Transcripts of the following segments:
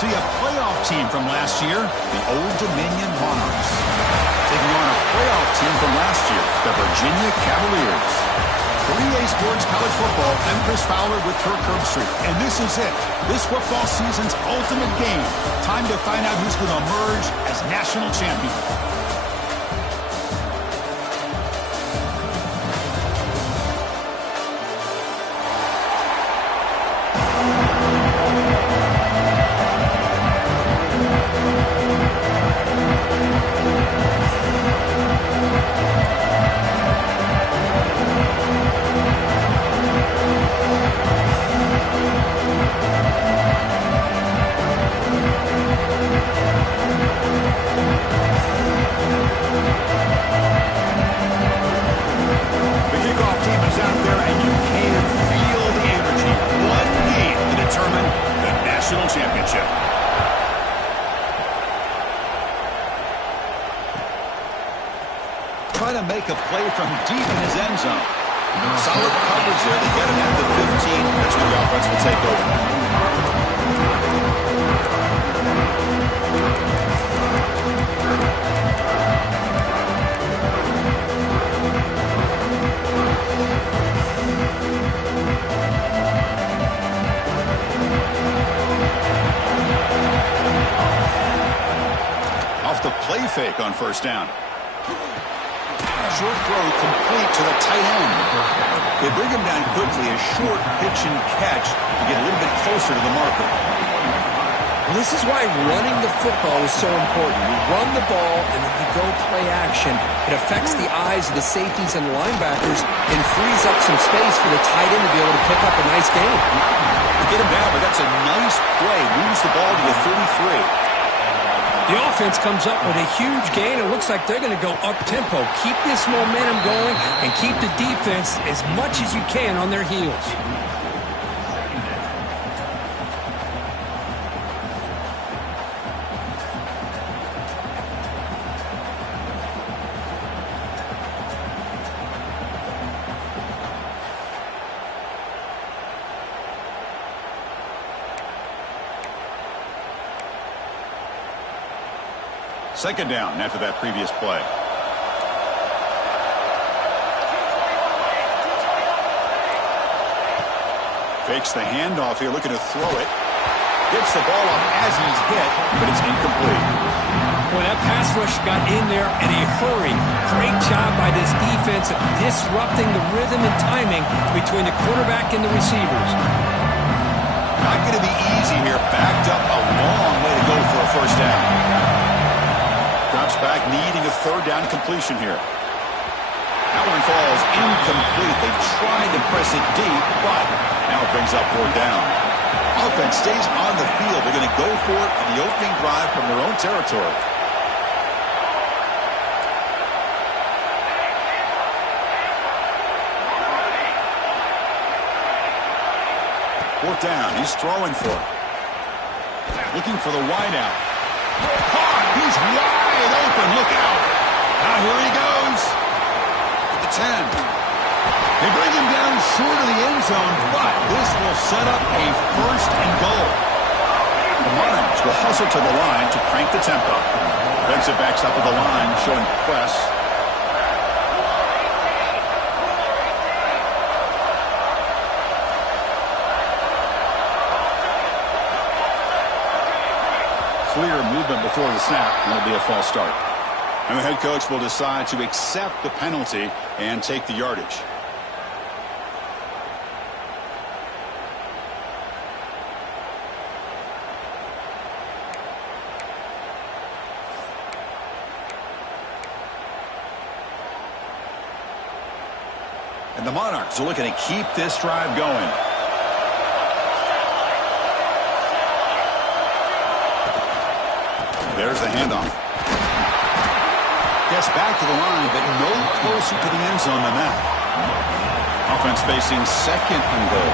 see a playoff team from last year, the Old Dominion Monarchs. Taking on a playoff team from last year, the Virginia Cavaliers. 3A Sports College Football, I'm Chris Fowler with Kirk Herbstreit. And this is it. This football season's ultimate game. Time to find out who's going to emerge as national champion. Trying to make a play from deep in his end zone. Solid coverage there. They get him at the 15. That's where the offense will take over. Off the play fake on first down. Short throw complete to the tight end. They bring him down quickly. A short pitch and catch to get a little bit closer to the marker. Well, this is why running the football is so important. You run the ball and then you go play action. It affects the eyes of the safeties and the linebackers and frees up some space for the tight end to be able to pick up a nice gain. Get him down, but that's a nice play. Moves the ball to the 33. The offense comes up with a huge gain. It looks like they're going to go up-tempo. Keep this momentum going and keep the defense as much as you can on their heels. Second down after that previous play. Fakes the handoff here, looking to throw it. Gets the ball off as he's hit, but it's incomplete. Boy, that pass rush got in there in a hurry. Great job by this defense of disrupting the rhythm and timing between the quarterback and the receivers. Not going to be easy here. Backed up a long way to go for a first down. Drops back, needing a third down completion here. That one falls incomplete. They tried to press it deep, but now it brings up fourth down. Offense stays on the field. They're going to go for it on the opening drive from their own territory. Fourth down. He's throwing for it. Looking for the wideout. Caught. He's wide open. Look out. Now here he goes. At the 10. They bring him down short of the end zone, but this will set up a first and goal. The Monarchs will hustle to the line to crank the tempo. Defensive backs up at the line, showing press. Clear movement before the snap, and it'll be a false start. And the head coach will decide to accept the penalty and take the yardage. And the Monarchs are looking to keep this drive going. There's the handoff. Gets back to the line, but no closer to the end zone than that. Offense facing second and goal.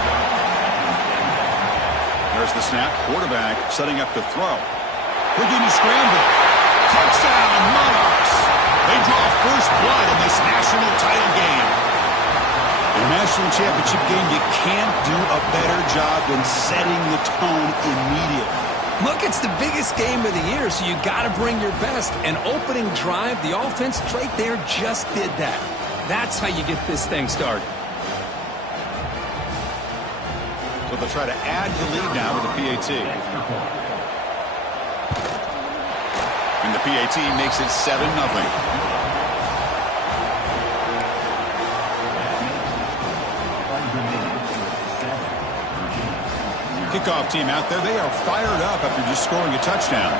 There's the snap. Quarterback setting up the throw. Looking to scramble. Touchdown, Monarchs. They draw first blood in this national title game. In a national championship game, you can't do a better job than setting the tone immediately. Look, it's the biggest game of the year, so you got to bring your best. An opening drive, the offense right there just did that. That's how you get this thing started. So they'll try to add to the lead now with the PAT. And the PAT makes it 7-0. Kickoff team out there, they are fired up after just scoring a touchdown.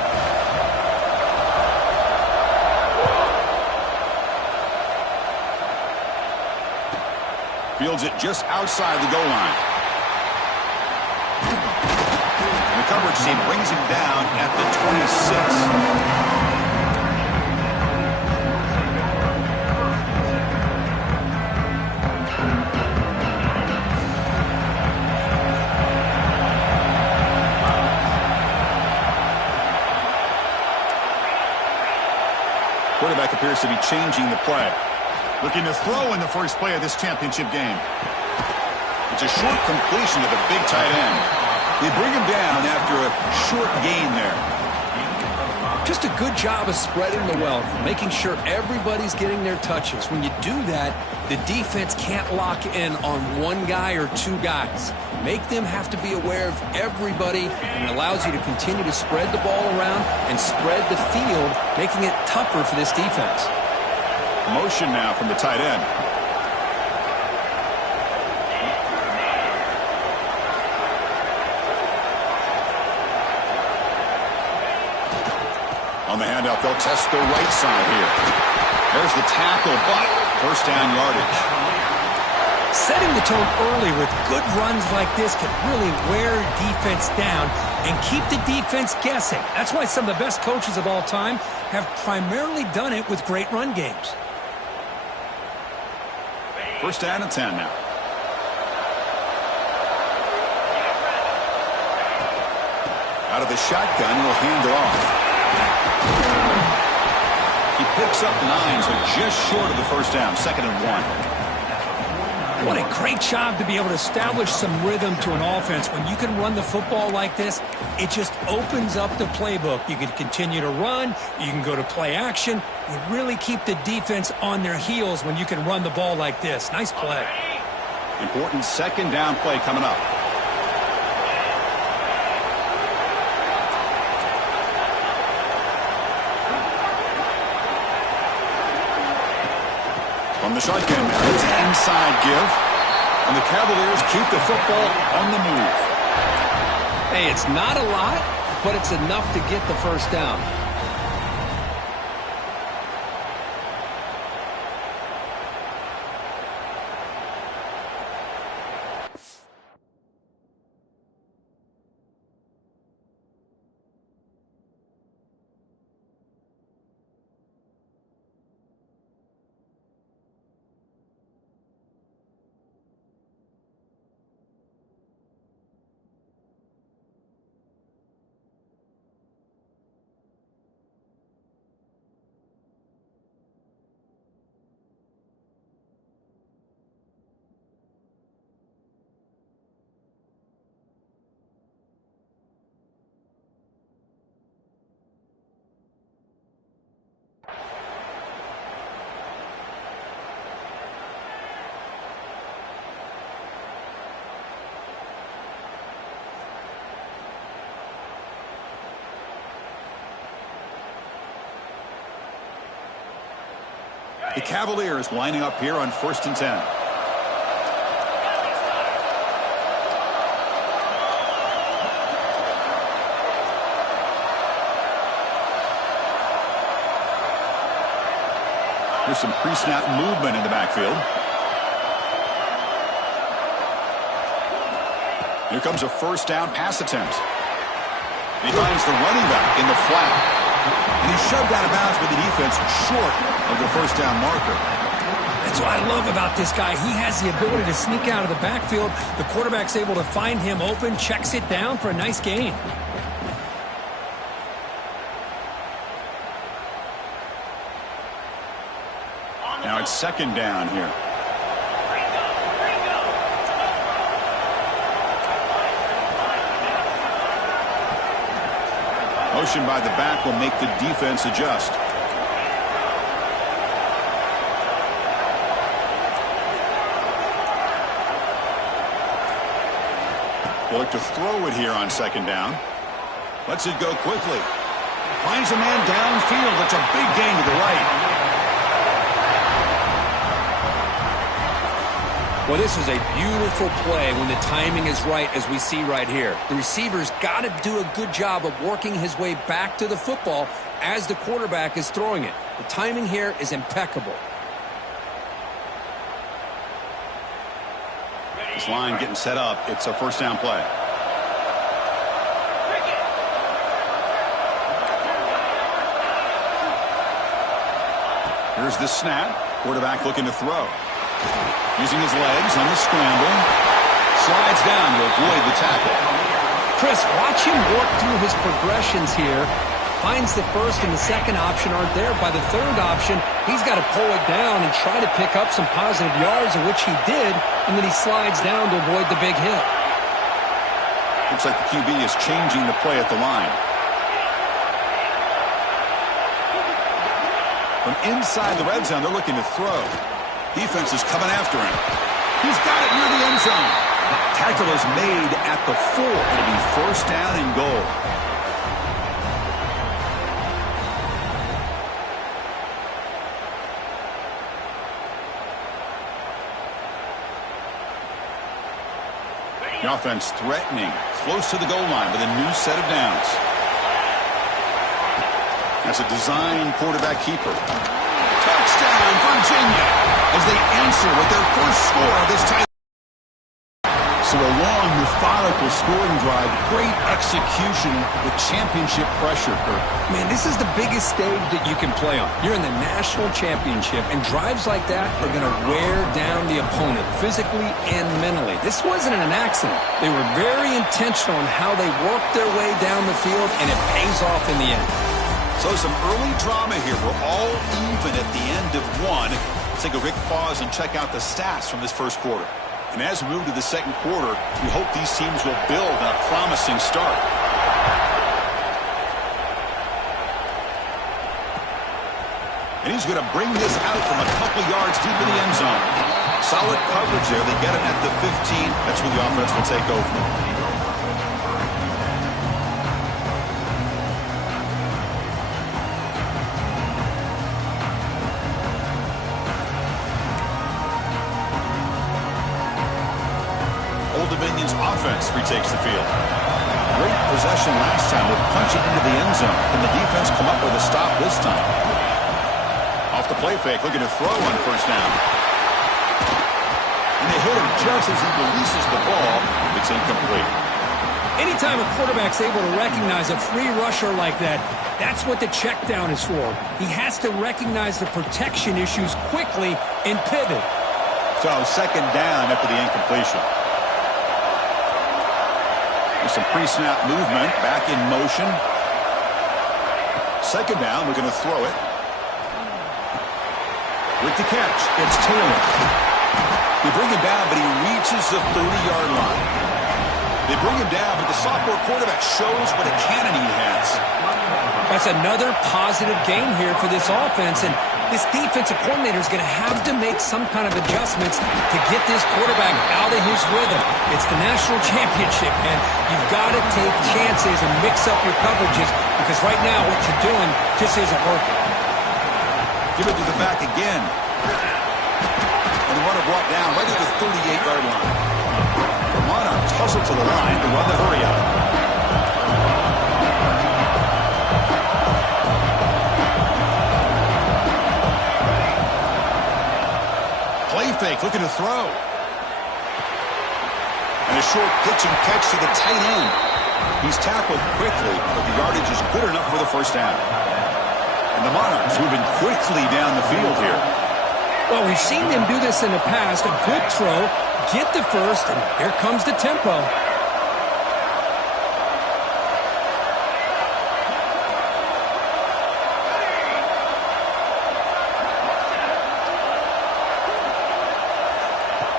Fields it just outside the goal line. And the coverage team brings him down at the 26. Quarterback appears to be changing the play. Looking to throw in the first play of this championship game. It's a short completion to the big tight end. They bring him down after a short gain there. Just a good job of spreading the wealth, making sure everybody's getting their touches. When you do that, the defense can't lock in on one guy or two guys. Make them have to be aware of everybody, and it allows you to continue to spread the ball around and spread the field, making it tougher for this defense. Motion now from the tight end. On the handoff, they'll test the right side here. There's the tackle, but first down yardage. Setting the tone early with good runs like this can really wear defense down and keep the defense guessing. That's why some of the best coaches of all time have primarily done it with great run games. First down and 10 now. Out of the shotgun, he'll hand it off. He picks up 9, so just short of the first down, 2nd and 1. What a great job to be able to establish some rhythm to an offense. When you can run the football like this, it just opens up the playbook. You can continue to run. You can go to play action. You really keep the defense on their heels when you can run the ball like this. Nice play. Important 2nd down play coming up. From the shotgun now, it's an inside give. And the Cavaliers keep the football on the move. Hey, it's not a lot, but it's enough to get the first down. The Cavaliers lining up here on 1st and 10. There's some pre-snap movement in the backfield. Here comes a first down pass attempt. He finds the running back in the flat. And he's shoved out of bounds by the defense short of the first down marker. That's what I love about this guy. He has the ability to sneak out of the backfield. The quarterback's able to find him open, checks it down for a nice gain. Now it's 2nd down here. Motion by the back will make the defense adjust. They look to throw it here on second down. Lets it go quickly. Finds a man downfield. It's a big gain to the right. Well, this is a beautiful play when the timing is right, as we see right here. The receiver's got to do a good job of working his way back to the football as the quarterback is throwing it. The timing here is impeccable. This line getting set up. It's a first down play. Here's the snap. Quarterback looking to throw. Using his legs on the scramble. Slides down to avoid the tackle. Chris, watch him work through his progressions here. Finds the first and the second option aren't there. By the third option, he's got to pull it down and try to pick up some positive yards, of which he did, and then he slides down to avoid the big hit. Looks like the QB is changing the play at the line. From inside the red zone, they're looking to throw. Defense is coming after him. He's got it near the end zone. Tackle is made at the 4. It'll be first down and goal. The offense threatening, close to the goal line with a new set of downs. That's a design quarterback keeper. Touchdown, Virginia, as they answer with their first score of this title. So a long, methodical scoring drive, great execution with championship pressure, Kurt. Man, this is the biggest stage that you can play on. You're in the national championship, and drives like that are going to wear down the opponent physically and mentally. This wasn't an accident. They were very intentional in how they worked their way down the field, and it pays off in the end. So some early drama here. We're all even at the end of one. Let's take a quick pause and check out the stats from this first quarter. And as we move to the second quarter, we hope these teams will build on a promising start. And he's going to bring this out from a couple yards deep in the end zone. Solid coverage there. They get it at the 15. That's where the offense will take over. Dominion's offense retakes the field. Great possession last time. They punch it into the end zone. Can the defense come up with a stop this time? Off the play fake, looking to throw on first down. And they hit him just as he releases the ball. It's incomplete. Anytime a quarterback's able to recognize a free rusher like that, that's what the check down is for. He has to recognize the protection issues quickly and pivot. So second down after the incompletion. Some pre-snap movement, back in motion. Second down, we're going to throw it. With the catch, it's Taylor. They bring him down, but he reaches the 30-yard line. They bring him down, but the sophomore quarterback shows what a cannon he has. That's another positive game here for this offense, and this defensive coordinator is going to have to make some kind of adjustments to get this quarterback out of his rhythm. It's the national championship, and you've got to take chances and mix up your coverages, because right now what you're doing just isn't working. Give it to the back again. And the runner brought down right at the 38-yard line. The Monarchs hustle to the line to run the hurry-up. Fake, looking to throw. And a short pitch and catch to the tight end. He's tackled quickly, but the yardage is good enough for the first down. And the Monarchs moving quickly down the field here. Well, we've seen them do this in the past. A good throw, get the first, and here comes the tempo.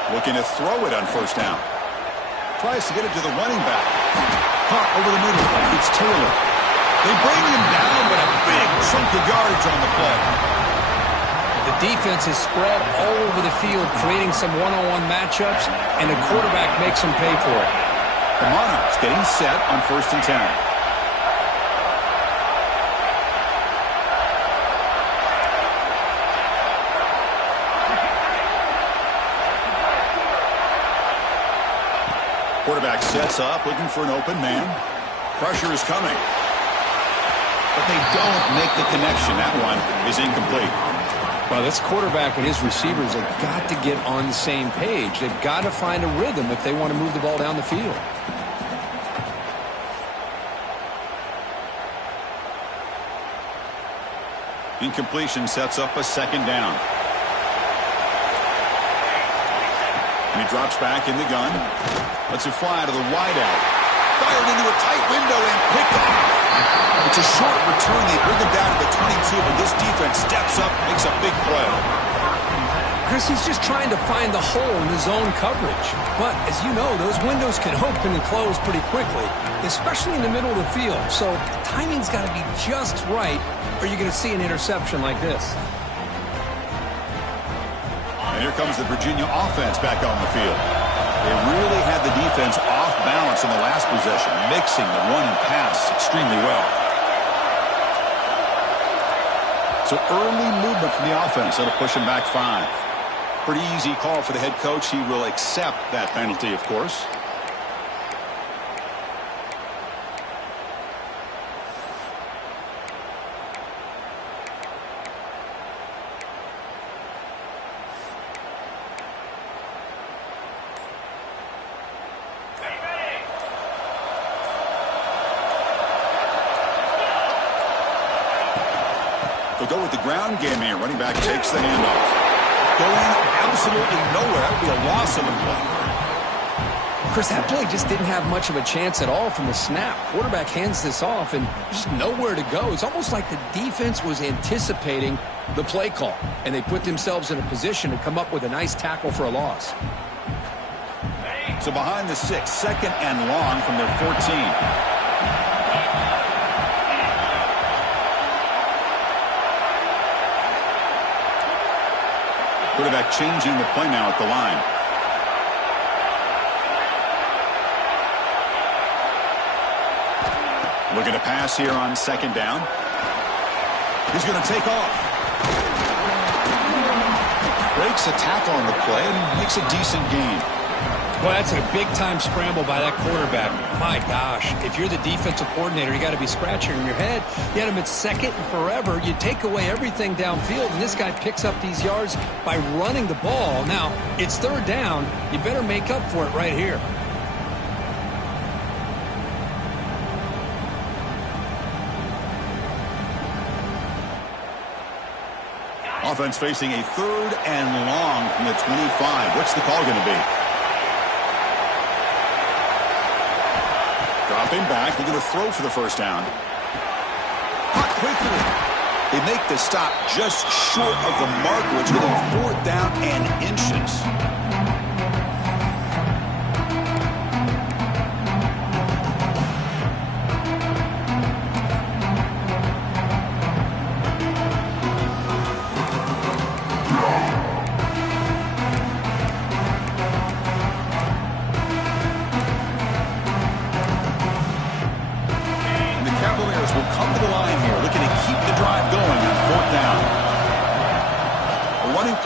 Looking to throw it on first down. Tries to get it to the running back. Caught over the middle. It's Taylor. They bring him down, but a big chunk of yardage on the play. The defense is spread all over the field, creating some one-on-one matchups, and the quarterback makes them pay for it. The Monarchs getting set on 1st and 10. Quarterback sets up, looking for an open man. Pressure is coming. But they don't make the connection. That one is incomplete. Well, this quarterback and his receivers have got to get on the same page. They've got to find a rhythm if they want to move the ball down the field. Incompletion sets up a 2nd down. And he drops back in the gun. Lets it fly to the wideout. Fired into a tight window and picked off. It's a short return. They bring him down to the 22, but this defense steps up, makes a big play. Chris, he's just trying to find the hole in the zone coverage. But, as you know, those windows can open and close pretty quickly, especially in the middle of the field. So, timing's got to be just right, or you're going to see an interception like this. And here comes the Virginia offense back on the field. They really had the defense off balance in the last possession, mixing the run and pass extremely well. So early movement from the offense. That'll push him back 5. Pretty easy call for the head coach. He will accept that penalty, of course. They'll go with the ground game here. Running back takes the handoff. Going absolutely nowhere. That would be a loss of a play. Chris, that play just didn't have much of a chance at all from the snap. Quarterback hands this off and just nowhere to go. It's almost like the defense was anticipating the play call, and they put themselves in a position to come up with a nice tackle for a loss. So behind the 6, 2nd and long from their 14. Quarterback changing the play now at the line. Looking to pass here on 2nd down. He's going to take off. Breaks a tackle on the play and makes a decent gain. Well, that's a big-time scramble by that quarterback. My gosh, if you're the defensive coordinator, you got to be scratching your head. You had him at 2nd and forever. You take away everything downfield, and this guy picks up these yards by running the ball. Now, it's 3rd down. You better make up for it right here. Offense facing a 3rd and long from the 25. What's the call going to be? Dropping back, they're going to throw for the 1st down. Caught quickly. They make the stop just short of the marker, which is 4th down and inches.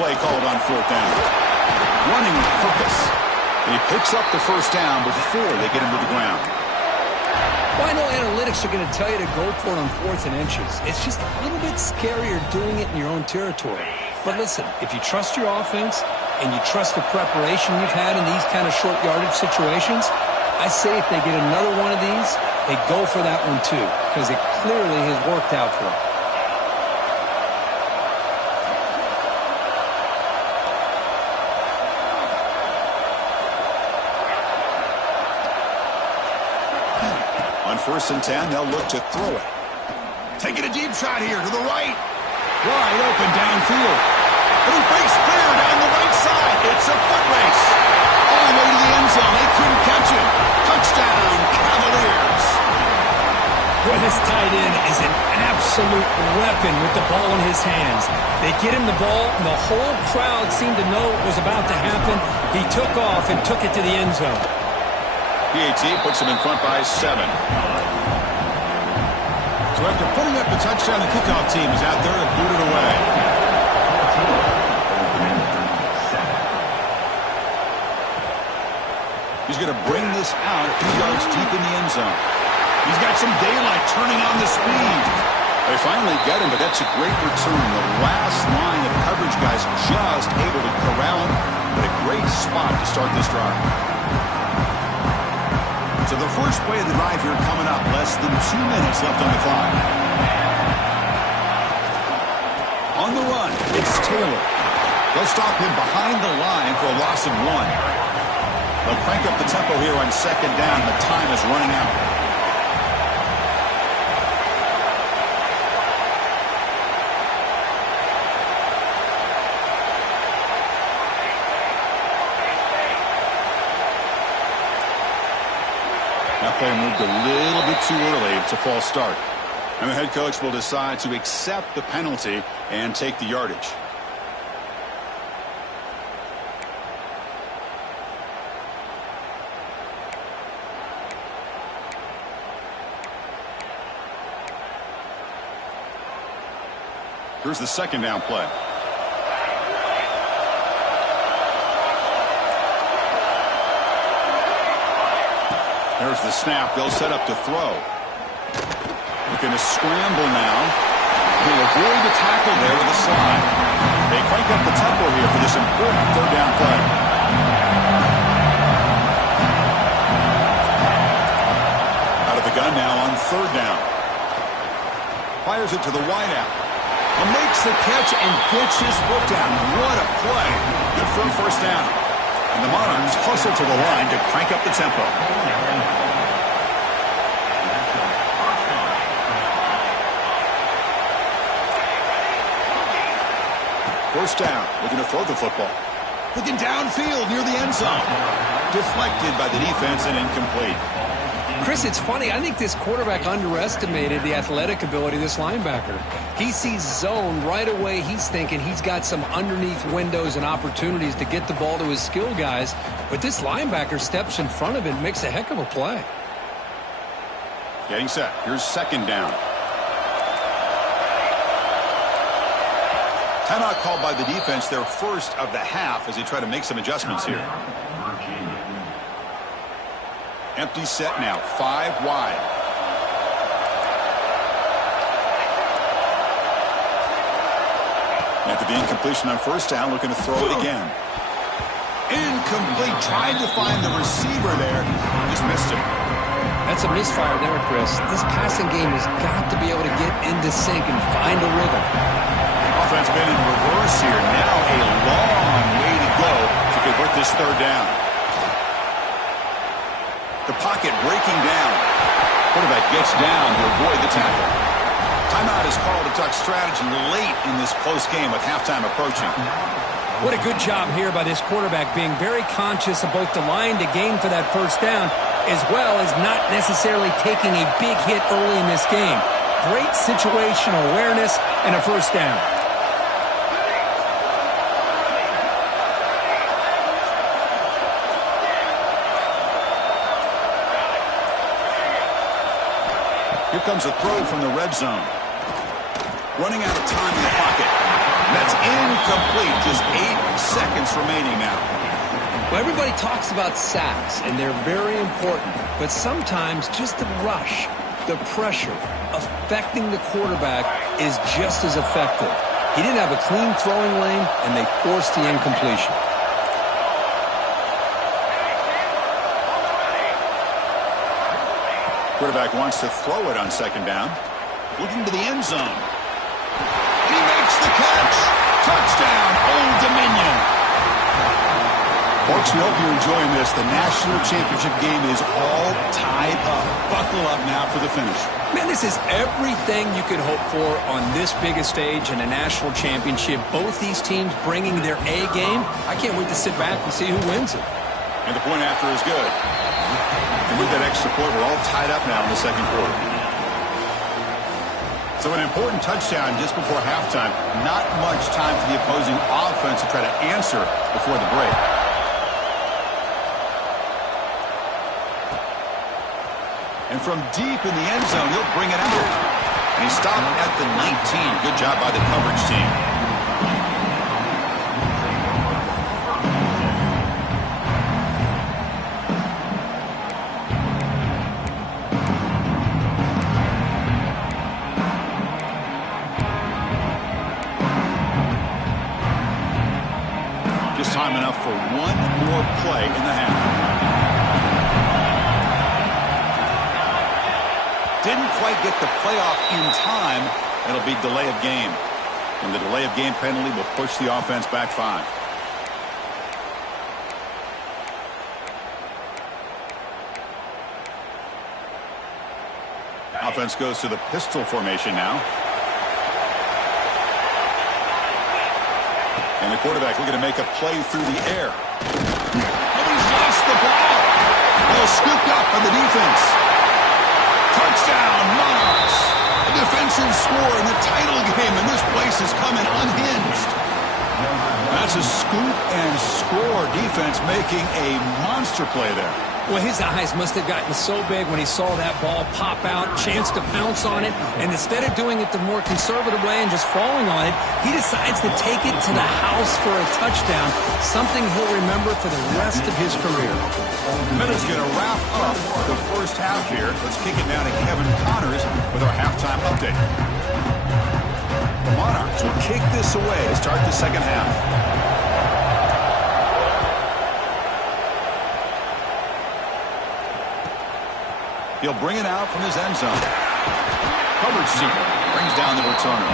Play called on 4th down. Running with purpose. And he picks up the 1st down before they get him to the ground. Well, I know analytics are going to tell you to go for it on 4th and inches. It's just a little bit scarier doing it in your own territory. But listen, if you trust your offense and you trust the preparation you've had in these kind of short yardage situations, I say if they get another one of these, they go for that one too, because it clearly has worked out for them. On 1st and 10, they'll look to throw it. Taking a deep shot here to the right. Wide open downfield. And he breaks clear down the right side. It's a foot race. All the way to the end zone. They couldn't catch it. Touchdown, Cavaliers. Boy, this tight end is an absolute weapon with the ball in his hands. They get him the ball, and the whole crowd seemed to know what was about to happen. He took off and took it to the end zone. PAT puts him in front by 7. So after putting up the touchdown, the kickoff team is out there to boot it away. He's going to bring this out a few yards deep in the end zone. He's got some daylight turning on the speed. They finally get him, but that's a great return. The last line of coverage guys just able to corral him, but a great spot to start this drive. So the first play of the drive here coming up. Less than 2 minutes left on the clock. On the run, it's Taylor. They'll stop him behind the line for a loss of 1. They'll crank up the tempo here on second down. The time is running out. That play moved a little bit too early. It's a false start. And the head coach will decide to accept the penalty and take the yardage. Here's the second down play. There's the snap. They'll set up to throw. Looking to scramble now. He'll avoid the tackle there with a slide. They crank up the tempo here for this important third down play. Out of the gun now on third down. Fires it to the wideout. Makes the catch and gets his foot down. What a play. Good for a first down. And the Monarchs hustle to the line to crank up the tempo. First down. Looking to throw the football. Looking downfield near the end zone. Deflected by the defense and incomplete. Chris, it's funny. I think this quarterback underestimated the athletic ability of this linebacker. He sees zone right away. He's thinking he's got some underneath windows and opportunities to get the ball to his skill guys. But this linebacker steps in front of it and makes a heck of a play. Getting set. Here's second down. Timeout called by the defense, their first of the half, as they try to make some adjustments here. Empty set now, 5 wide. After the incompletion on first down, looking to throw it again. Incomplete. Tried to find the receiver there. Just missed him. That's a misfire there, Chris. This passing game has got to be able to get into sync and find a rhythm. Offense been in reverse here. Now a long way to go to convert this third down. The pocket breaking down. Quarterback gets down to avoid the tackle. Timeout is called to talk strategy late in this close game with halftime approaching. What a good job here by this quarterback, being very conscious of both the line to gain for that first down, as well as not necessarily taking a big hit early in this game. Great situational awareness and a first down. Here comes a throw from the red zone. Running out of time in the pocket. That's incomplete. Just 8 seconds remaining now. Well, everybody talks about sacks, and they're very important. But sometimes just the rush, the pressure, affecting the quarterback is just as effective. He didn't have a clean throwing lane, and they forced the incompletion. Quarterback wants to throw it on second down. Looking to the end zone. He makes the catch. Touchdown, Old Dominion. Folks, we hope you're enjoying this. The national championship game is all tied up. Buckle up now for the finish. Man, this is everything you could hope for on this biggest stage in a national championship. Both these teams bringing their A game. I can't wait to sit back and see who wins it. And the point after is good. And with that extra point, we're all tied up now in the second quarter. So an important touchdown just before halftime. Not much time for the opposing offense to try to answer before the break. And from deep in the end zone, he'll bring it out. And he stopped at the 19. Good job by the coverage team. Just time enough for one more play in the half. Didn't quite get the playoff in time. It'll be delay of game. And the delay of game penalty will push the offense back 5. Offense goes to the pistol formation now. And the quarterback looking to make a play through the air. And he's lost the ball. Well, scooped up by the defense. Touchdown, Monarchs. A defensive score in the title game, and this place is coming unhinged. That's a scoop and score defense making a monster play there. Well, his eyes must have gotten so big when he saw that ball pop out, chance to pounce on it, and instead of doing it the more conservative way and just falling on it, he decides to take it to the house for a touchdown, something he'll remember for the rest of his career. Minutes going to wrap up the first half here. Let's kick it down to Kevin Connors with our halftime update. The Monarchs will kick this away to start the second half. He'll bring it out from his end zone. Coverage team brings down the returner.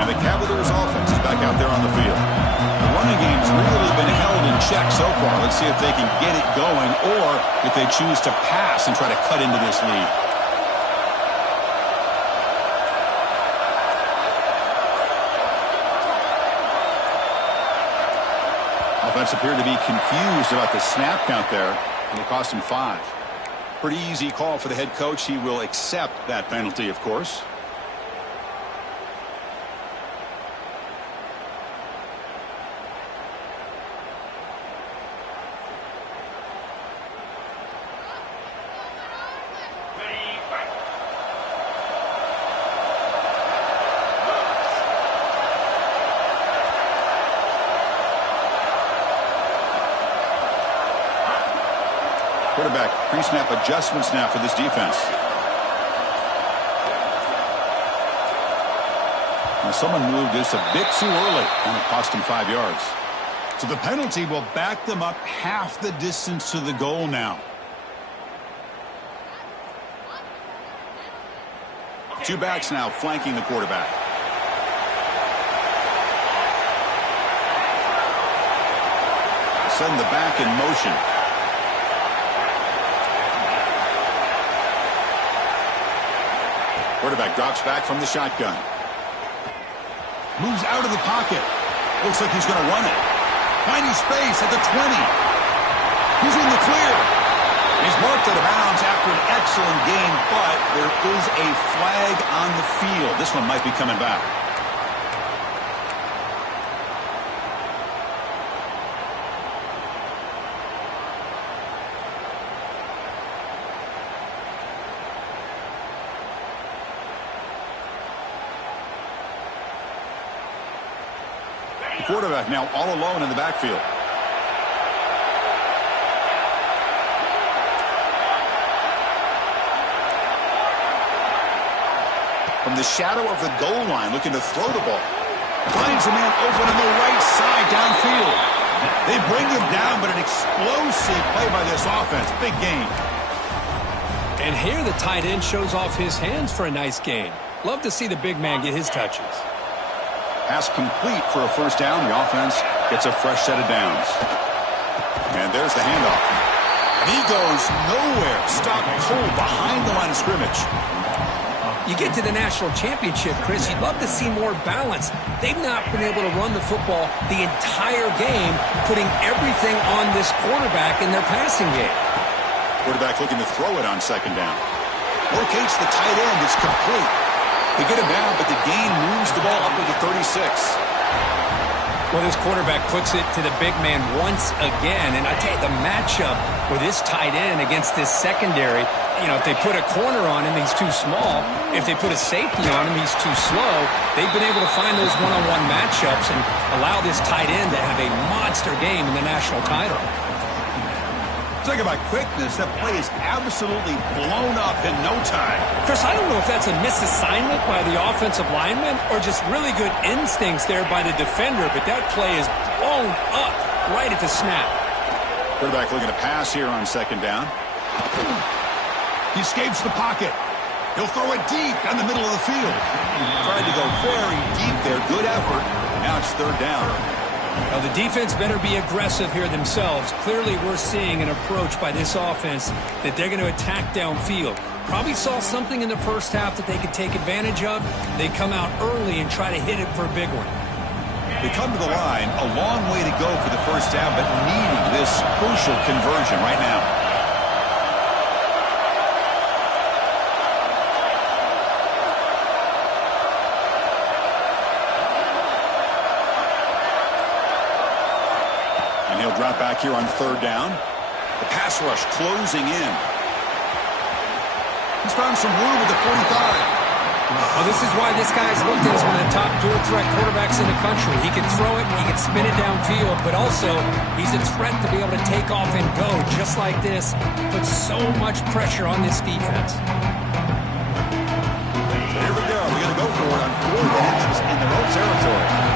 And the Cavaliers offense is back out there on the field. The running game's really been held in check so far. Let's see if they can get it going or if they choose to pass and try to cut into this lead. Offense appeared to be confused about the snap count there. It'll cost him 5. Pretty easy call for the head coach. He will accept that penalty, of course. Quarterback pre-snap adjustments now for this defense. Now someone moved just a bit too early, and it cost him 5 yards. So the penalty will back them up half the distance to the goal now. 2 backs now flanking the quarterback. Send the back in motion. Quarterback drops back from the shotgun. Moves out of the pocket. Looks like he's going to run it. Finding space at the 20. He's in the clear. He's marked out of bounds after an excellent game, but there is a flag on the field. This one might be coming back. Quarterback now all alone in the backfield. From the shadow of the goal line, looking to throw the ball. Finds a man open on the right side downfield. They bring him down, but an explosive play by this offense. Big gain. And here the tight end shows off his hands for a nice gain. Love to see the big man get his touches. Pass complete for a first down. The offense gets a fresh set of downs. And there's the handoff. And he goes nowhere. Stopped cold behind the line of scrimmage. You get to the national championship, Chris, you'd love to see more balance. They've not been able to run the football the entire game, putting everything on this quarterback in their passing game. Quarterback looking to throw it on second down. Locates the tight end. It's complete. They get him down, but the gain moves the ball up to the 36. Well, this quarterback puts it to the big man once again. And I tell you, the matchup with this tight end against this secondary, if they put a corner on him, he's too small. If they put a safety on him, he's too slow. They've been able to find those one-on-one matchups and allow this tight end to have a monster game in the national title. Talk about quickness. That play is absolutely blown up in no time. Chris, I don't know if that's a misassignment by the offensive lineman or just really good instincts there by the defender, but that play is blown up right at the snap. Quarterback looking to pass here on second down. He escapes the pocket. He'll throw it deep down the middle of the field. Tried to go very deep there. Good effort. Now it's third down. Now, the defense better be aggressive here themselves. Clearly, we're seeing an approach by this offense that they're going to attack downfield. Probably saw something in the first half that they could take advantage of. They come out early and try to hit it for a big one. They come to the line, a long way to go for the first down, but needing this crucial conversion right now. He'll drop back here on third down. The pass rush closing in. He's found some room at the 45. Well, this is why this guy's looked at as one of the top dual threat quarterbacks in the country. He can throw it, he can spin it downfield, but also he's a threat to be able to take off and go just like this. Puts so much pressure on this defense. So here we go. We're going to go for it on 4th inches in their own territory.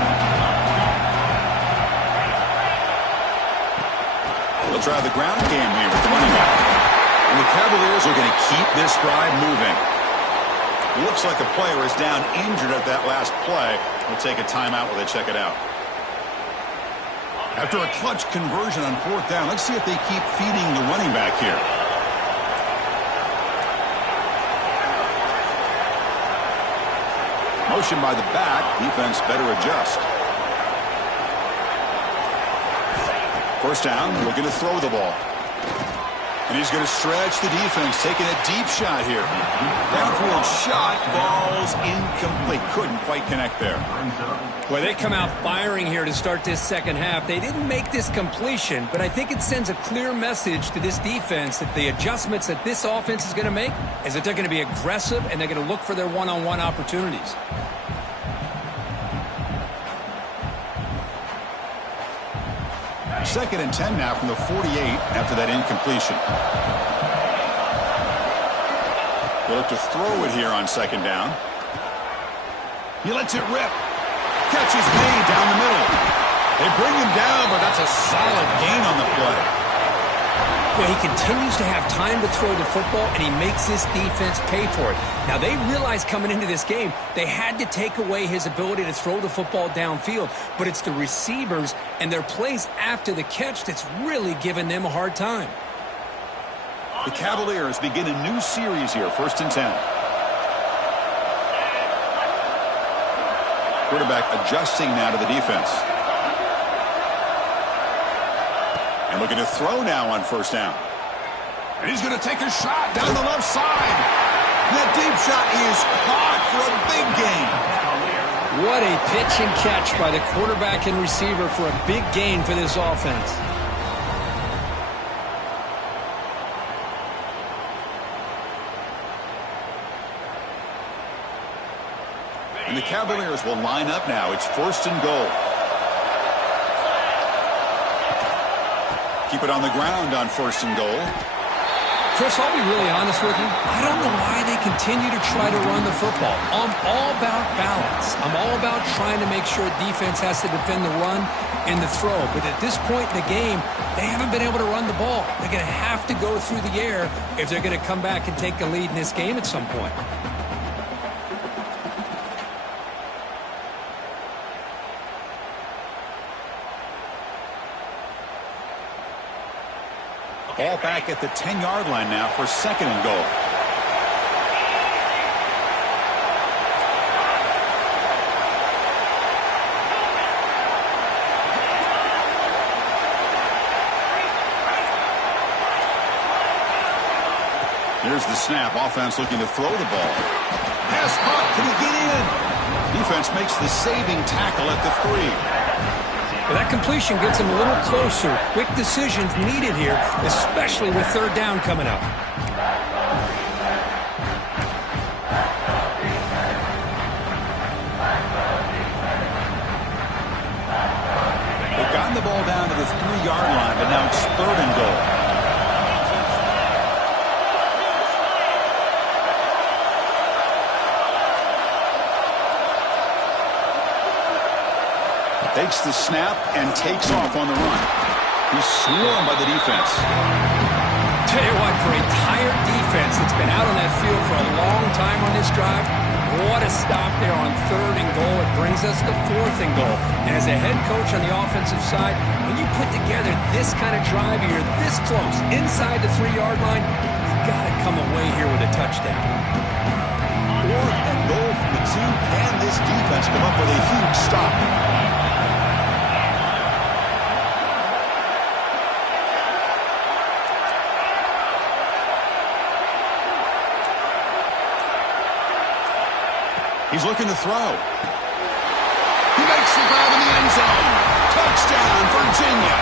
They'll try the ground game here with the running back. And the Cavaliers are going to keep this drive moving. Looks like a player is down injured at that last play. We'll take a timeout while they check it out. After a clutch conversion on 4th down, let's see if they keep feeding the running back here. Motion by the back. Defense better adjust. First down, looking to throw the ball. And he's going to stretch the defense, taking a deep shot here. Downfield shot falls incomplete. Couldn't quite connect there. Well, they come out firing here to start this second half. They didn't make this completion, but I think it sends a clear message to this defense that the adjustments that this offense is going to make is that they're going to be aggressive and they're going to look for their one-on-one opportunities. Second and 10 now from the 48 after that incompletion. They look to throw it here on second down. He lets it rip. Catch is made down the middle. They bring him down, but that's a solid gain on the play. Well, he continues to have time to throw the football, and he makes this defense pay for it. Now, they realized coming into this game, they had to take away his ability to throw the football downfield, but it's the receivers and their plays after the catch that's really giving them a hard time. The Cavaliers begin a new series here, 1st and 10. Quarterback adjusting now to the defense. And looking to throw now on 1st down. And he's going to take a shot down the left side. That deep shot is caught for a big gain. What a pitch and catch by the quarterback and receiver for a big gain for this offense. And the Cavaliers will line up now. It's 1st and goal. Keep it on the ground on 1st and goal. Chris, I'll be really honest with you. I don't know why they continue to try to run the football. I'm all about balance. I'm all about trying to make sure defense has to defend the run and the throw. But at this point in the game, they haven't been able to run the ball. They're going to have to go through the air if they're going to come back and take the lead in this game at some point. Ball back at the 10-yard line now for 2nd and goal. Here's the snap. Offense looking to throw the ball. Pass caught. Can he get in? Defense makes the saving tackle at the 3. Well, that completion gets him a little closer. Quick decisions needed here, especially with third down coming up. They've gotten the ball down to the 3-yard line, but now it's 3rd and goal. Takes the snap and takes off on the run. He's swarmed by the defense. Tell you what, for a tired defense that's been out on that field for a long time on this drive, what a stop there on 3rd and goal. It brings us to 4th and goal. And as a head coach on the offensive side, when you put together this kind of drive, you're this close, inside the 3-yard line, you've got to come away here with a touchdown. 4th and goal from the 2. Can this defense come up with a huge stop? He's looking to throw. He makes the grab in the end zone. Touchdown, Virginia.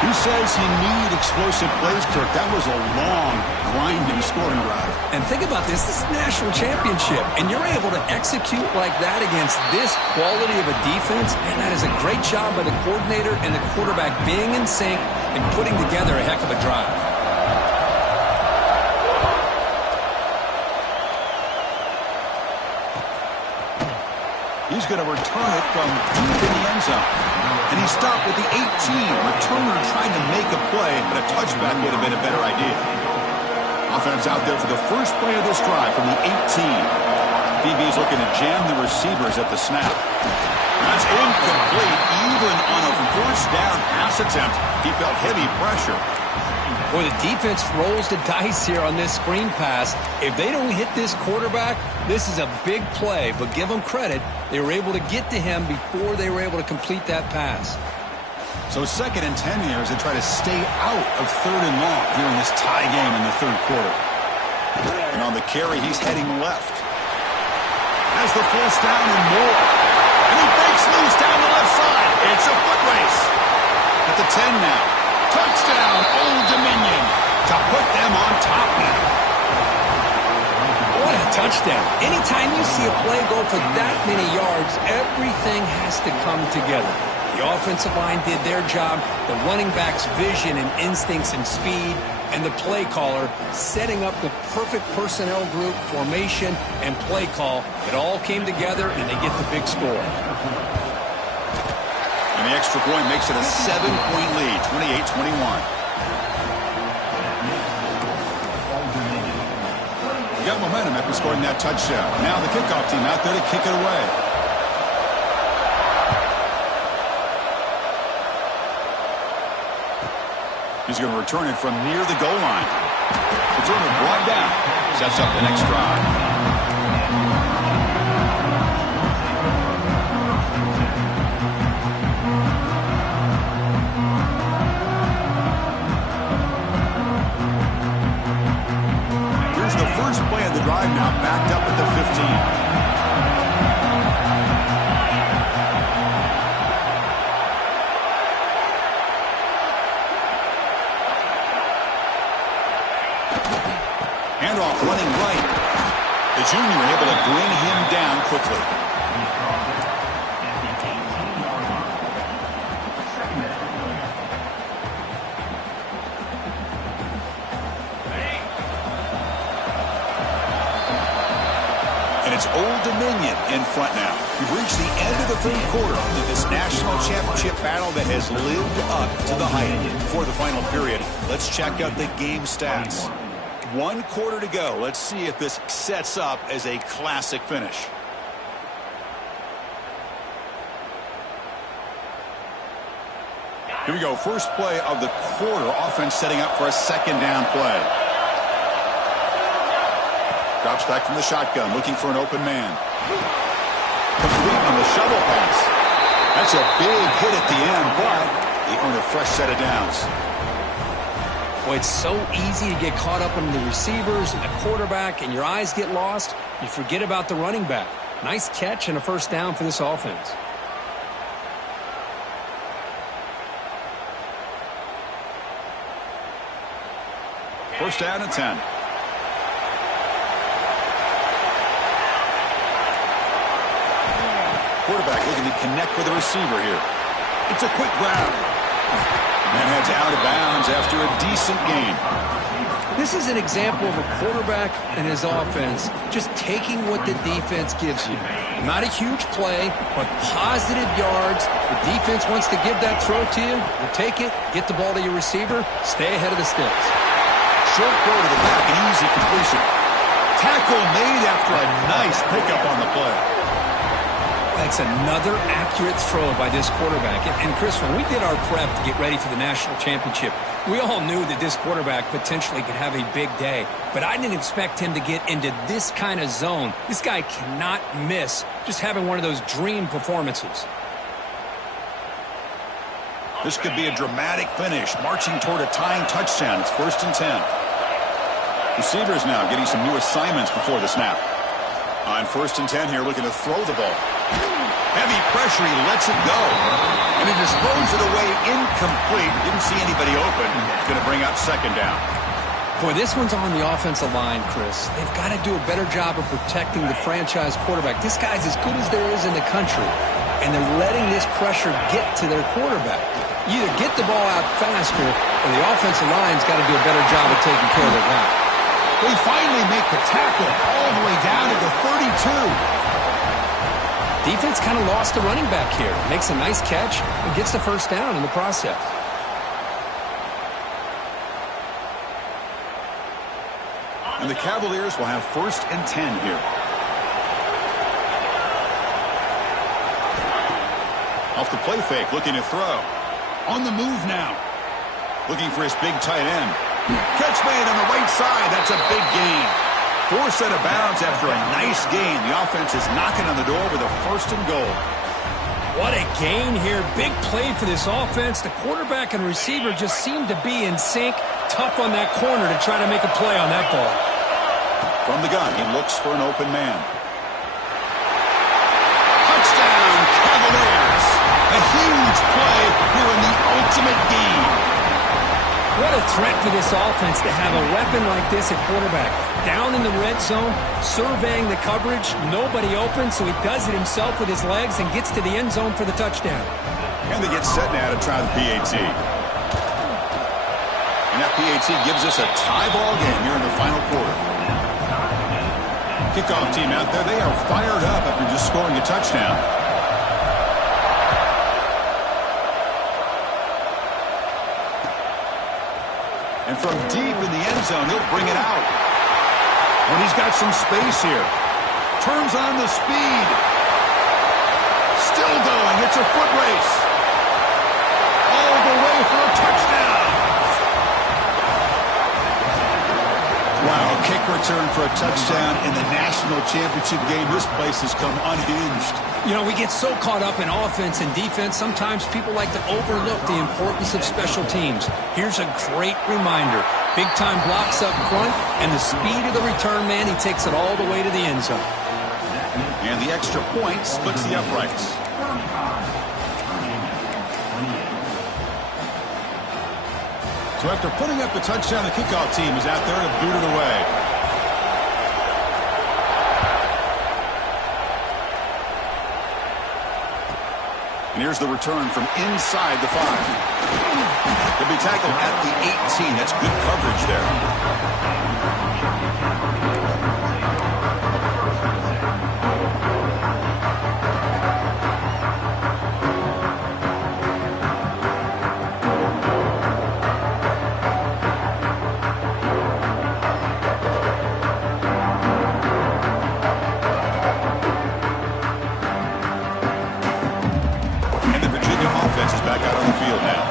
Who says you need explosive plays, Kirk? That was a long, grinding scoring drive. And think about this. This is a national championship, and you're able to execute like that against this quality of a defense, and that is a great job by the coordinator and the quarterback being in sync and putting together a heck of a drive. He's going to return it from deep in the end zone. And he stopped with the 18. Returner trying to make a play, but a touchback would have been a better idea. Offense out there for the first play of this drive from the 18. DB's looking to jam the receivers at the snap. That's incomplete. Even on a 1st down pass attempt, he felt heavy pressure. Boy, the defense rolls the dice here on this screen pass. If they don't hit this quarterback, this is a big play. But give them credit, they were able to get to him before they were able to complete that pass. So 2nd and 10 here as they try to stay out of 3rd and long here in this tie game in the 3rd quarter. And on the carry, he's heading left. Has the 1st down and more. And he breaks loose down the left side. It's a foot race. At the 10 now. Touchdown, Old Dominion, to put them on top now. What a touchdown. Anytime you see a play go for that many yards, everything has to come together. The offensive line did their job, the running back's vision and instincts and speed, and the play caller setting up the perfect personnel group, formation, and play call. It all came together, and they get the big score. And the extra point makes it a 7-point lead, 28-21. You got momentum after scoring that touchdown. Now the kickoff team out there to kick it away. He's going to return it from near the goal line. Returner brought down. Sets up the next drive. First play of the drive now, backed up at the 15. Handoff running right. The junior able to bring him down quickly. It's Old Dominion in front now. We've reached the end of the 3rd quarter in this national championship battle that has lived up to the hype. For the final period, let's check out the game stats. 1 quarter to go. Let's see if this sets up as a classic finish. Here we go. First play of the quarter. Offense setting up for a 2nd down play. Drops back from the shotgun, looking for an open man. Complete on the shovel pass. That's a big hit at the end, but they earn a fresh set of downs. Boy, it's so easy to get caught up in the receivers and the quarterback, and your eyes get lost. You forget about the running back. Nice catch and a first down for this offense. First down and 10. Quarterback looking to connect with the receiver here. It's a quick grab. And heads out of bounds after a decent gain. This is an example of a quarterback and his offense just taking what the defense gives you. Not a huge play, but positive yards. The defense wants to give that throw to you. You take it, get the ball to your receiver, stay ahead of the sticks. Short throw to the back, an easy completion. Tackle made after a nice pickup on the play. That's another accurate throw by this quarterback. And Chris, when we did our prep to get ready for the national championship, we all knew that this quarterback potentially could have a big day. But I didn't expect him to get into this kind of zone. This guy cannot miss just having one of those dream performances. This could be a dramatic finish, marching toward a tying touchdown. It's 1st and 10. Receivers now getting some new assignments before the snap. On 1st and 10 here, looking to throw the ball. Heavy pressure, he lets it go. And he disposed it away incomplete. Didn't see anybody open. Going to bring up 2nd down. Boy, this one's on the offensive line, Chris. They've got to do a better job of protecting the franchise quarterback. This guy's as good as there is in the country. And they're letting this pressure get to their quarterback. You either get the ball out faster, or the offensive line's got to do a better job of taking care of their guy. They finally make the tackle all the way down to the 32. Defense kind of lost the running back here. Makes a nice catch and gets the first down in the process. And the Cavaliers will have 1st and 10 here. Off the play fake, looking to throw. On the move now. Looking for his big tight end. Catch made on the right side. That's a big gain. Forced out of bounds after a nice gain. The offense is knocking on the door with a 1st and goal. What a gain here. Big play for this offense. The quarterback and receiver just seem to be in sync. Tough on that corner to try to make a play on that ball. From the gun, he looks for an open man. Touchdown, Cavaliers. A huge play here in the ultimate game. What a threat for this offense to have a weapon like this at quarterback. Down in the red zone, surveying the coverage, nobody open, so he does it himself with his legs and gets to the end zone for the touchdown. And they get set now to try the PAT. And that PAT gives us a tie ball game here in the final quarter. Kickoff team out there, they are fired up after just scoring a touchdown. And from deep in the end zone, he'll bring it out. And he's got some space here. Turns on the speed. Still going. It's a foot race. All the way for a touchdown. Wow, kick return for a touchdown in the national championship game. This place has come unhinged. You know, we get so caught up in offense and defense, sometimes people like to overlook the importance of special teams. Here's a great reminder. Big-time blocks up front, and the speed of the return man, he takes it all the way to the end zone. And the extra point splits the uprights. So after putting up the touchdown, the kickoff team is out there to boot it away. And here's the return from inside the 5. He'll be tackled at the 18. That's good coverage there. Back out on the field now.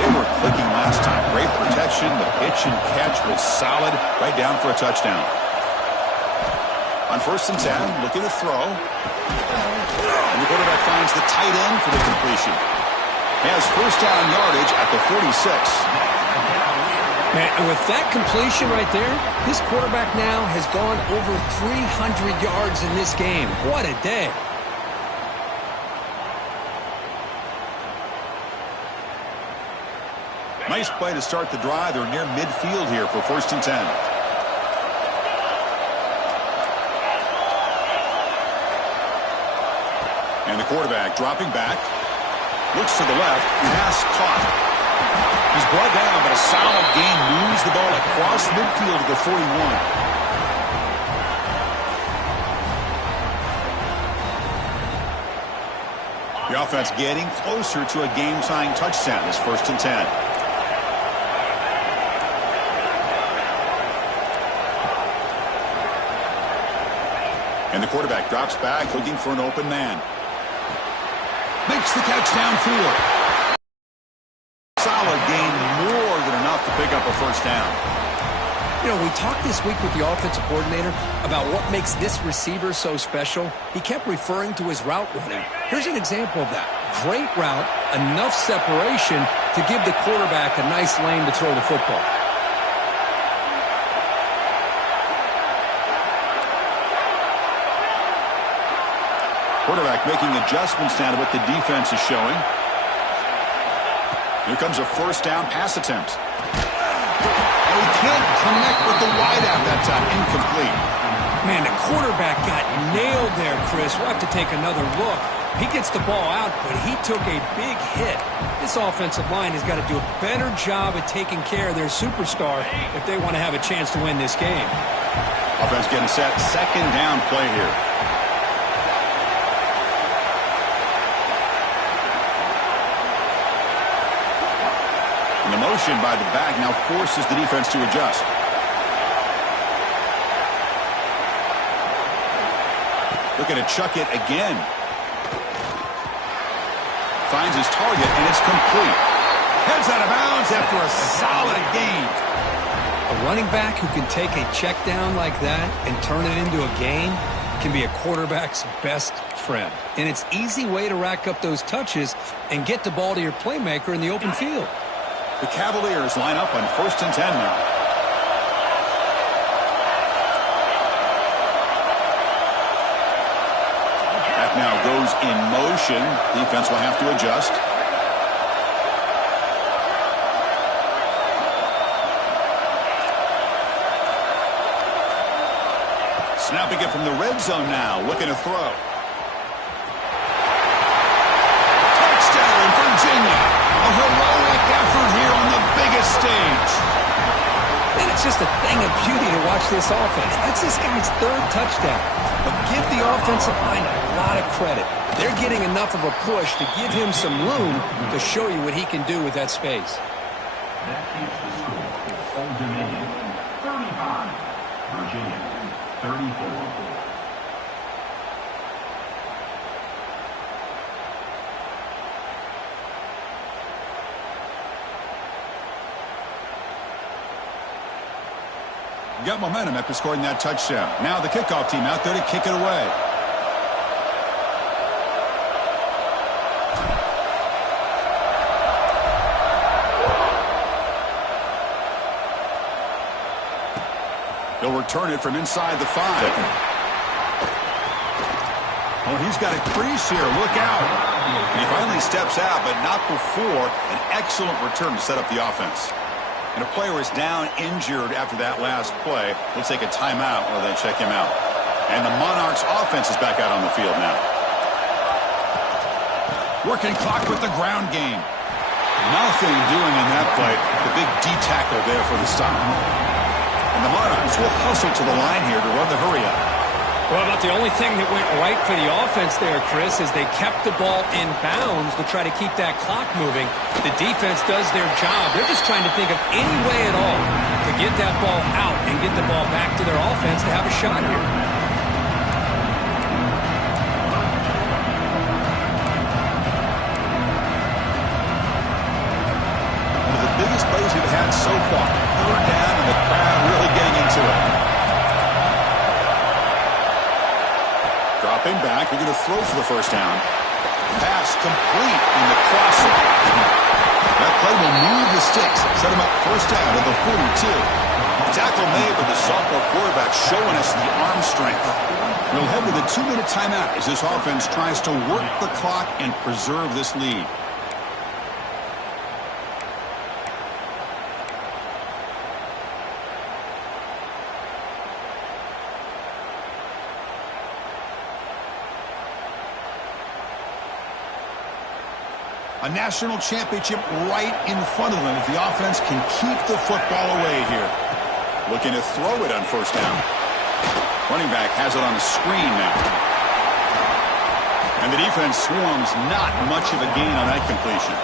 They were clicking last time. Great protection. The pitch and catch was solid. Right down for a touchdown. On 1st and 10, looking to throw. And the quarterback finds the tight end for the completion. He has 1st down yardage at the 46. And with that completion right there, this quarterback now has gone over 300 yards in this game. What a day. Nice play to start the drive. They're near midfield here for 1st and 10. And the quarterback dropping back. Looks to the left. Pass caught. He's brought down, but a solid gain moves the ball across midfield to the 41. The offense getting closer to a game-tying touchdown. It's 1st and 10. And the quarterback drops back, looking for an open man. Makes the catch downfield. Solid gain, more than enough to pick up a 1st down. You know, we talked this week with the offensive coordinator about what makes this receiver so special. He kept referring to his route running. Here's an example of that. Great route, enough separation to give the quarterback a nice lane to throw the football. Quarterback making adjustments now to what the defense is showing. Here comes a 1st down pass attempt. Oh, he can't connect with the wideout that time. Incomplete. Man, the quarterback got nailed there, Chris. We'll have to take another look. He gets the ball out, but he took a big hit. This offensive line has got to do a better job at taking care of their superstar if they want to have a chance to win this game. Offense getting set. 2nd down play here. And the motion by the back now forces the defense to adjust. Looking to chuck it again. Finds his target, and it's complete. Heads out of bounds after a solid gain. A running back who can take a check down like that and turn it into a gain can be a quarterback's best friend. And it's an easy way to rack up those touches and get the ball to your playmaker in the open field. The Cavaliers line up on 1st and 10 now. That now goes in motion. Defense will have to adjust. Snapping it from the red zone now. Looking to throw. Touchdown, Virginia. A heroic effort here on the biggest stage. And it's just a thing of beauty to watch this offense. That's this guy's 3rd touchdown. But give the offensive line a lot of credit. They're getting enough of a push to give him some room to show you what he can do with that space. That keeps the score. Old Dominion 35. Virginia 34. Got momentum after scoring that touchdown. Now the kickoff team out there to kick it away. He'll return it from inside the 5. Oh, he's got a crease here. Look out. And he finally steps out, but not before an excellent return to set up the offense. And a player is down injured after that last play. They'll take a timeout while they check him out. And the Monarchs offense is back out on the field now. Working clock with the ground game. Nothing doing in that play. The big D tackle there for the stop. And the Monarchs will hustle to the line here to run the hurry up. Well, about the only thing that went right for the offense there, Chris, is they kept the ball in bounds to try to keep that clock moving. The defense does their job. They're just trying to think of any way at all to get that ball out and get the ball back to their offense to have a shot here. One of the biggest plays we've had so far. 3rd down, and the crowd really getting into it. Dropping back, we're going to throw for the 1st down. pass complete in the crosser. That play will move the sticks, set him up first down at the 42. Tackle made, but the sophomore quarterback showing us the arm strength. We'll head to the 2-minute timeout as this offense tries to work the clock and preserve this lead. A national championship right in front of them if the offense can keep the football away here. Looking to throw it on first down. Running back has it on the screen now. And the defense swarms, not much of a gain on that completion.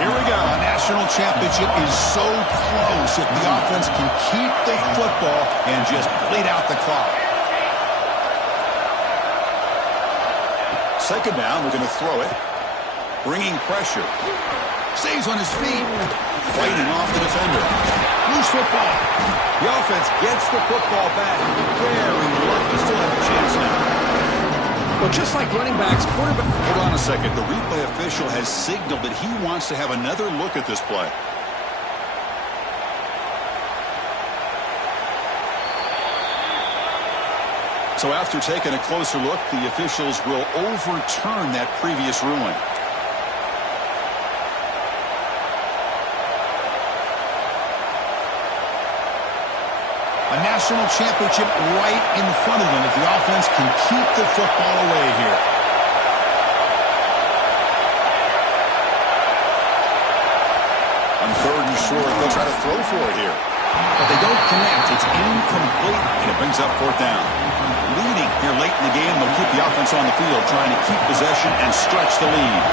Here we go. A national championship is so close if the offense can keep the football and just bleed out the clock. Second down, we're going to throw it. Bringing pressure. Stays on his feet. Fighting off the defender. Loose football. The offense gets the football back. Very lucky. Still have a chance now. Well, just like running backs, quarterback... Hold on a second. The replay official has signaled that he wants to have another look at this play. So after taking a closer look, the officials will overturn that previous ruling. A national championship right in front of them if the offense can keep the football away here. On third and short, they'll try to throw for it here. But they don't connect. It's incomplete, and it brings up fourth down. Leading here late in the game, they'll keep the offense on the field, trying to keep possession and stretch the lead.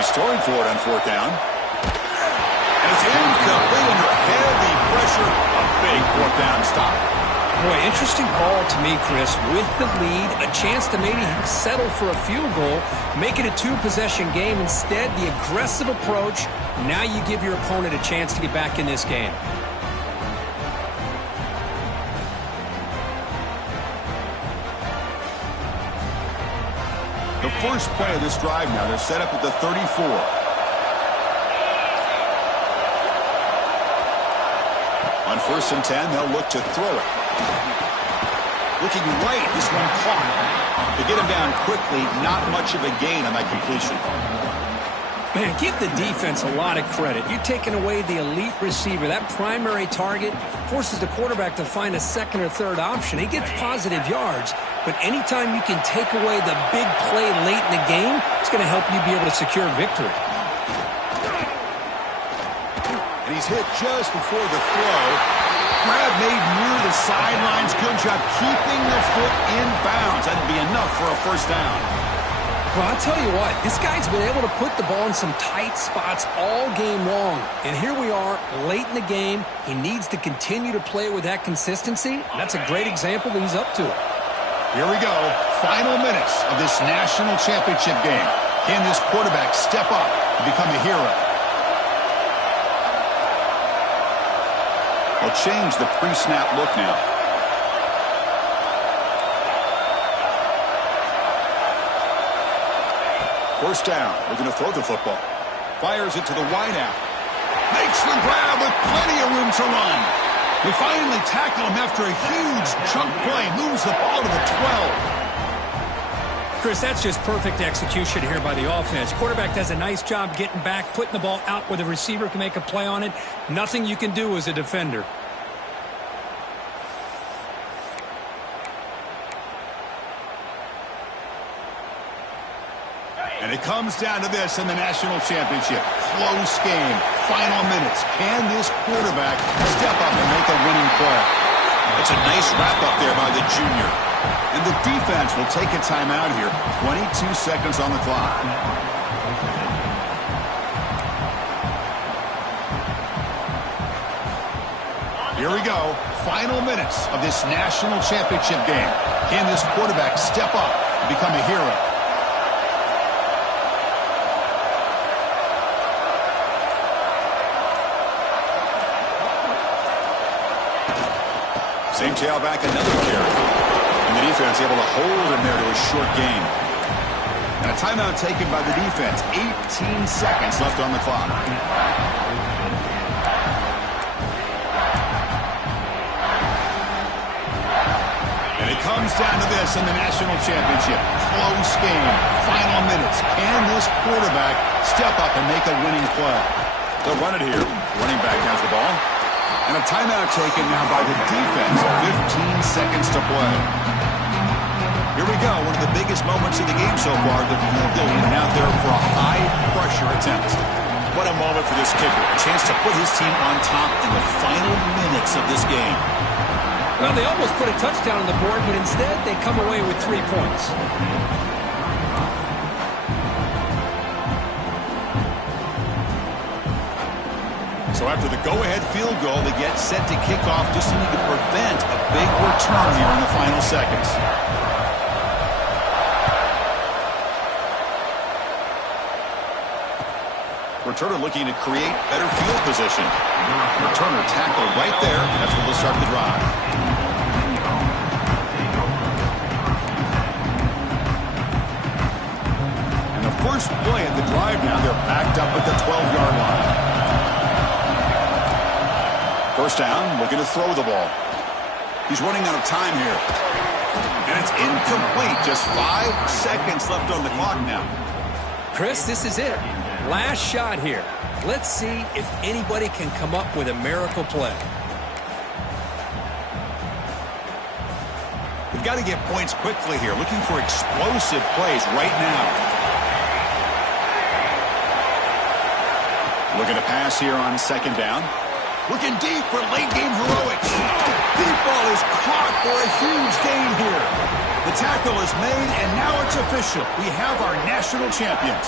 He's throwing for it on fourth down. And it's incomplete under heavy pressure. A big fourth down stop. Boy, interesting call to me, Chris. With the lead, a chance to maybe settle for a field goal, make it a two-possession game. Instead, the aggressive approach. Now you give your opponent a chance to get back in this game. The first play of this drive now, they're set up at the 34. On first and 10, they'll look to throw it. Looking right, this one caught. To get him down quickly, not much of a gain on that completion. Man, give the defense a lot of credit. You're taking away the elite receiver. That primary target forces the quarterback to find a second or third option. He gets positive yards, but anytime you can take away the big play late in the game, it's going to help you be able to secure victory. And he's hit just before the throw. Grab made near the sidelines. Good job keeping the foot in bounds. That'd be enough for a first down. Well, I'll tell you what, this guy's been able to put the ball in some tight spots all game long. And here we are, late in the game. He needs to continue to play with that consistency. That's a great example that he's up to it. Here we go. Final minutes of this national championship game. Can this quarterback step up and become a hero? They'll change the pre-snap look now. First down. We're going to throw the football. Fires it to the wideout. Makes the grab with plenty of room to run. They finally tackle him after a huge chunk play. Moves the ball to the 12. Chris, that's just perfect execution here by the offense. Quarterback does a nice job getting back, putting the ball out where the receiver can make a play on it. Nothing you can do as a defender. And it comes down to this in the national championship. Close game. Final minutes. Can this quarterback step up and make a winning play? It's a nice wrap-up there by the junior. And the defense will take a timeout here. 22 seconds on the clock. Here we go. Final minutes of this national championship game. Can this quarterback step up and become a hero? Same tailback, another carry. And the defense able to hold him there to a short gain. And a timeout taken by the defense. 18 seconds left on the clock. And it comes down to this in the national championship. Close game. Final minutes. Can this quarterback step up and make a winning play? They'll run it here. Running back has the ball. And a timeout taken now by the defense. 15 seconds to play. Here we go. One of the biggest moments of the game so far. The field goal unit out there for a high-pressure attempt. What a moment for this kicker. A chance to put his team on top in the final minutes of this game. Well, they almost put a touchdown on the board, but instead they come away with 3 points. So after the go-ahead field goal, they get set to kick off, just need to prevent a big return here in the final seconds. Returner looking to create better field position. Returner tackled right there. That's where they'll start the drive. And the first play at the drive now, they're backed up at the 12-yard line. First down, looking to throw the ball. He's running out of time here. And it's incomplete. Just 5 seconds left on the clock now. Chris, this is it. Last shot here. Let's see if anybody can come up with a miracle play. We've got to get points quickly here. Looking for explosive plays right now. Looking to pass here on second down. Looking deep for late-game heroics. Deep ball is caught for a huge gain here. The tackle is made, and now it's official. We have our national champions.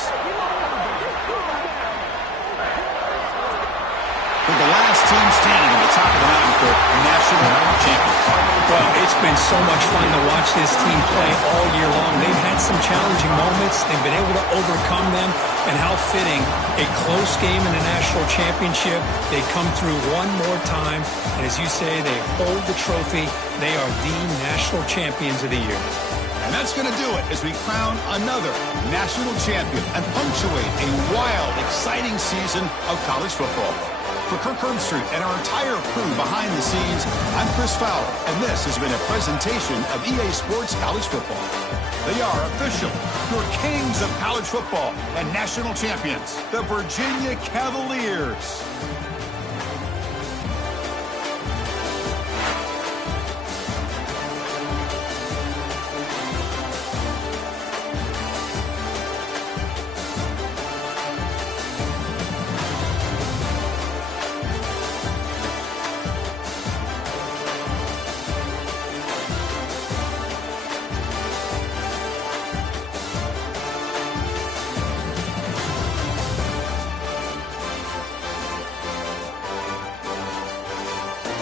For the last team standing at the top of the mountain for national champions. Well, it's been so much fun to watch this team play all year long. They've had some challenging moments. They've been able to overcome them. And how fitting, a close game in the national championship. They come through one more time. And as you say, they hold the trophy. They are the national champions of the year. And that's going to do it as we crown another national champion and punctuate a wild, exciting season of college football. For Kirk Herbstreit and our entire crew behind the scenes, I'm Chris Fowler, and this has been a presentation of EA Sports College Football. They are official, your kings of college football and national champions, the Virginia Cavaliers.